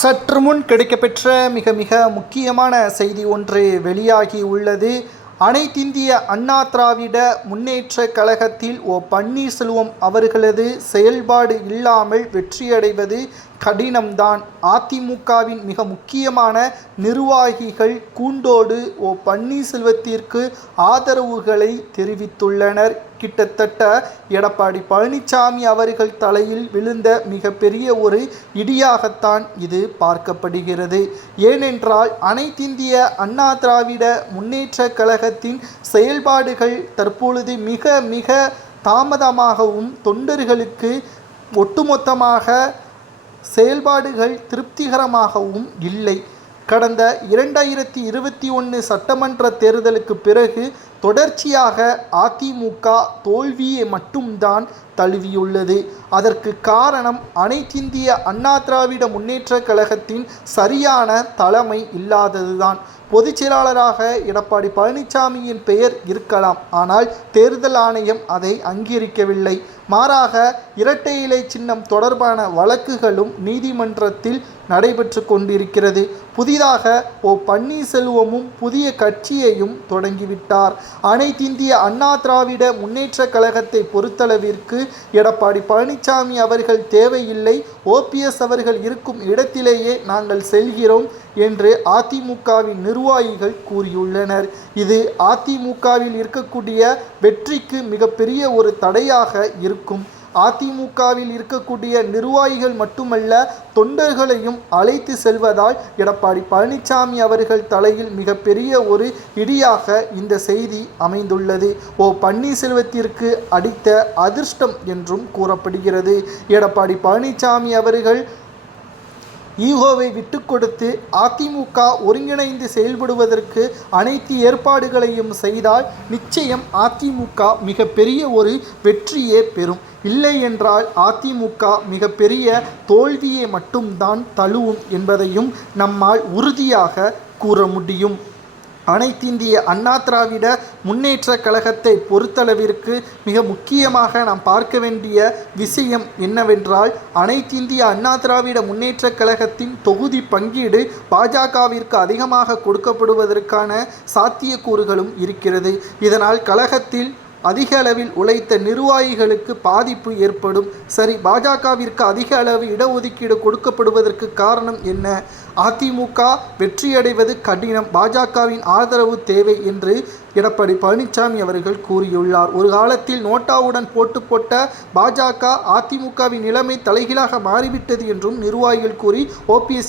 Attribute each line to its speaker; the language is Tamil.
Speaker 1: சற்று முன் கிடைக்கப்பெற்ற மிக மிக முக்கியமான செய்தி ஒன்று வெளியாகி உள்ளது. அனைத்திந்திய அண்ணா திராவிட முன்னேற்ற கழகத்தில் ஓ பன்னீர்செல்வம் அவர்களது செயல்பாடு இல்லாமல் வெற்றியடைவது கடினம்தான். அதிமுகவின் மிக முக்கியமான நிர்வாகிகள் கூண்டோடு ஓ பன்னீர்செல்வத்திற்கு ஆதரவுகளை தெரிவித்துள்ளனர். கிட்டத்தட்ட எடப்பாடி பழனிசாமி அவர்கள் தலையில் விழுந்த மிகப்பெரிய ஒரு இடியாகத்தான் இது பார்க்கப்படுகிறது. ஏனென்றால் அனைத்திந்திய அண்ணா திராவிட முன்னேற்ற கழகத்தின் செயல்பாடுகள் தற்பொழுது மிக மிக தாமதமாகவும் தொண்டர்களுக்கு ஒட்டுமொத்தமாக செயல்பாடுகள் திருப்திகரமாகவும் இல்லை. கடந்த இரண்டாயிரத்தி இருபத்தி ஒன்று சட்டமன்ற தேர்தலுக்கு பிறகு தொடர்ச்சியாக அதிமுக தோல்வியை மட்டும்தான் தழுவியுள்ளது. அதற்கு காரணம் அனைத்திந்திய அண்ணா திராவிட முன்னேற்ற கழகத்தின் சரியான தலைமை இல்லாததுதான். பொதுச் செயலாளராக எடப்பாடி பழனிசாமியின் பெயர் இருக்கலாம். ஆனால் தேர்தல் ஆணையம் அதை அங்கீகரிக்கவில்லை. மாறாக இரட்டை இலை சின்னம் தொடர்பான வழக்குகளும் நீதிமன்றத்தில் நடைபெற்று கொண்டிருக்கிறது. புதிதாக ஓ பன்னீர்செல்வமும் புதிய கட்சியையும் தொடங்கிவிட்டார். அனைத்திந்திய அண்ணா திராவிட முன்னேற்ற கழகத்தை பொறுத்தளவிற்கு எடப்பாடி பழனிசாமி அவர்கள் தேவையில்லை. ஓபிஎஸ் அவர்கள் இருக்கும் இடத்திலேயே நாங்கள் செல்கிறோம் என்று அதிமுகவின் நிர்வாகிகள் கூறியுள்ளனர். இது அதிமுகவில் இருக்கக்கூடிய வெற்றிக்கு மிகப்பெரிய ஒரு தடையாக இருக்கும். அதிமுகவில் இருக்கக்கூடிய நிர்வாகிகள் மட்டுமல்ல தொண்டர்களையும் அழைத்து செல்வதால் எடப்பாடி பழனிசாமி அவர்கள் தலையில் மிகப்பெரிய ஒரு இடியாக இந்த செய்தி அமைந்துள்ளது. ஓ பன்னீர்செல்வத்திற்கு அடித்த அதிர்ஷ்டம் என்றும் கூறப்படுகிறது. எடப்பாடி பழனிசாமி அவர்கள் ஈகோவை விட்டு கொடுத்து அதிமுக ஒருங்கிணைந்து செயல்படுவதற்கு அனைத்து ஏற்பாடுகளையும் செய்தால் நிச்சயம் அதிமுக மிகப்பெரிய ஒரு வெற்றியே பெறும். இல்லை என்றால் அதிமுக மிகப்பெரிய தோல்வியை மட்டும்தான் தழுவும் என்பதையும் நம்மால் உறுதியாக கூற முடியும். அனைத்திந்திய அண்ணா திராவிட முன்னேற்ற கழகத்தை பொறுத்தளவிற்கு மிக முக்கியமாக நாம் பார்க்க வேண்டிய விஷயம் என்னவென்றால் அனைத்திந்திய அண்ணா திராவிட முன்னேற்ற கழகத்தின் தொகுதி பங்கீடு பாஜகவிற்கு அதிகமாக கொடுக்கப்படுவதற்கான சாத்தியக்கூறுகளும் இருக்கிறது. இதனால் கழகத்தில் அதிக அளவில் உழைத்த நிர்வாகிகளுக்கு பாதிப்பு ஏற்படும். சரி பாஜகவிற்கு அதிக அளவு இடஒதுக்கீடு கொடுக்கப்படுவதற்கு காரணம் என்ன? அதிமுக வெற்றியடைவது கடினம். பாஜகவின் ஆதரவு தேவை என்று எடப்பாடி பழனிசாமி அவர்கள் கூறியுள்ளார். ஒரு காலத்தில் நோட்டாவுடன் போட்டு போட்ட பாஜக அதிமுகவின் நிலைமை தலைகீழாக மாறிவிட்டது என்றும் நிர்வாகிகள் கூறி ஓபிஎஸ்